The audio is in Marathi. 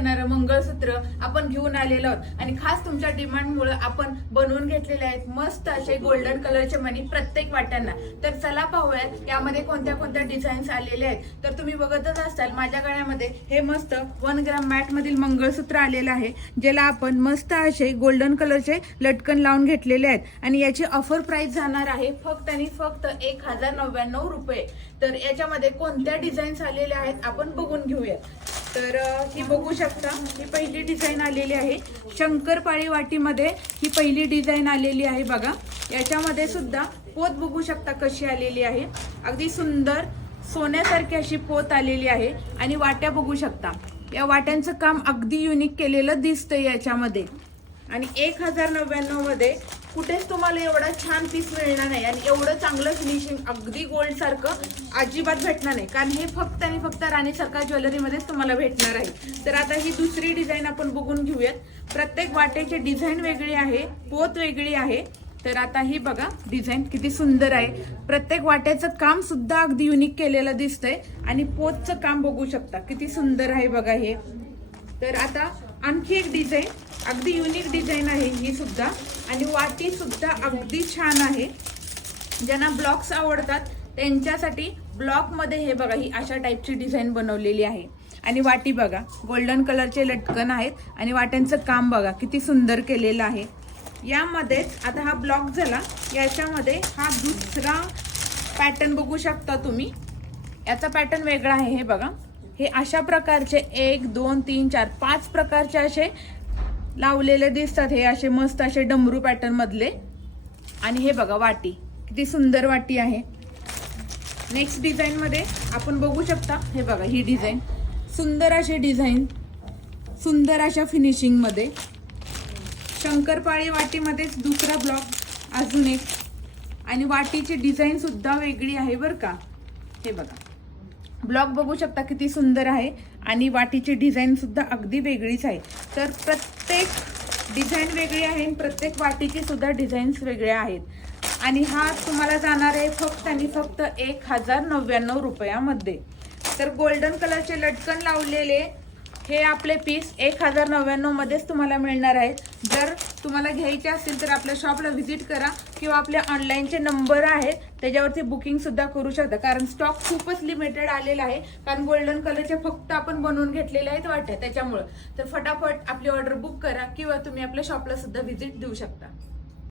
येणारं मंगळसूत्र आपण घेऊन आलेलो आहोत आणि खास तुमच्या डिमांडमुळे आपण बनवून घेतलेले आहेत मस्त असे गोल्डन कलरचे मणी प्रत्येक वाट्यांना। तर चला पाहूयात यामध्ये कोणत्या कोणत्या डिझाईन्स आलेले आहेत। तर तुम्ही बघतच असाल माझ्या गळ्यामध्ये हे मस्त 1 ग्राम मॅट मधील मंगळसूत्र आलेलं आहे, ज्याला आपण मस्त असे गोल्डन कलरचे लटकन लावून घेतलेले आहेत आणि याची ऑफर प्राइस जाणार आहे फक्त आणि फक्त 1099 रुपये। तर याच्यामध्ये कोणत्या डिझाईन्स आलेल्या आहेत आपण बघून घेऊया। तर ही बघू शकता, ही पहिली डिझाईन आलेली आहे शंकरपाळी वाटीमध्ये। ही पहिली डिझाईन आलेली आहे बघा। याच्यामध्ये सुद्धा पोत बघू शकता कशी आलेली आहे, अगदी सुंदर सोन्यासारखी अशी पोत आलेली आहे आणि वाट्या बघू शकता। या वाट्यांचं काम अगदी युनिक केलेलं दिसतंय याच्यामध्ये आणि 1099 मध्ये कुठेच तुम्हाला एवढा छान पीस मिळणार नाही आणि एवढं चांगलं फिनिशिंग अगदी गोल्ड सारखं अजिबात भेटणार नाही, कारण हे फक्त आणि फक्त राणी सरकार ज्वेलरीमध्येच तुम्हाला भेटणार आहे। तर आता ही दुसरी डिझाईन आपण बघून घेऊयात। प्रत्येक वाट्याची डिझाईन वेगळी आहे, पोत वेगळी आहे। तर आता ही बघा डिझाईन किती सुंदर आहे, प्रत्येक वाट्याचं काम सुद्धा अगदी युनिक केलेलं दिसतंय आणि पोतचं काम बघू शकता किती सुंदर आहे बघा हे। तर आता आणखी एक डिझाईन अगदी युनिक डिझाईन आहे ही सुद्धा आणि वाटी सुद्धा अगदी छान आहे। ज्यांना ब्लॉक्स आवडतात त्यांच्यासाठी ब्लॉक मध्ये हे बघा ही अशा टाइपची डिझाईन बनवलेली आहे आणि वाटी बघा गोल्डन कलरचे लटकन आहेत आणि वाट्यांचं काम बघा किती सुंदर केलेलं आहे। यामध्येच आता हा ब्लॉक झाला, याच्यामध्ये हा दुसरा पॅटर्न बघू शकता तुम्ही। याचा पॅटर्न वेगळा आहे, हे बघा हे अशा प्रकारचे 1 2 3 4 5 प्रकारचे असे लावलेले दिसतात, हे असे मस्त असे डमरू पॅटर्न मधले। आणि हे बघा वाटी किती सुंदर वाटी आहे। नेक्स्ट डिझाईन मध्ये आपण बघू शकता, हे बघा ही डिझाईन सुंदर अशी डिझाईन सुंदर अशा फिनिशिंग मध्ये शंकरपाळी वाटीमध्येच दुसरा ब्लॉक अजून एक आणि वाटीची डिझाईन सुद्धा वेगळी आहे बरं का। हे बघा ब्लॉक बघू शकता किती सुंदर आहे आणि वाटीची डिझाईन सुद्धा अगदी वेगळीच आहे। तर प्रत्येक डिझाईन वेगळी आहे आणि प्रत्येक वाटीची सुद्धा डिझाईन्स वेगळ्या आहेत आणि हा तुम्हाला जाणार आहे फक्त आणि फक्त 1099 रुपयामध्ये। तर गोल्डन कलरचे लटकन लावलेले हे आपले पीस 1099 मध्येच तुम्हाला मिळणार आहेत। जर तुम्हाला घ्यायचे असतील तर आपल्या शॉपला व्हिजिट करा किंवा आपले ऑनलाईनचे नंबर आहेत त्याच्यावरती बुकिंग सुद्धा करू शकता, कारण स्टॉक खूपच लिमिटेड आलेला आहे, कारण गोल्डन कलरचे फक्त आपण बनवून घेतलेले आहेत वाट्या त्याच्यामुळे। तर फटाफट आपली ऑर्डर बुक करा किंवा तुम्ही आपल्या शॉपला सुद्धा व्हिजिट देऊ शकता।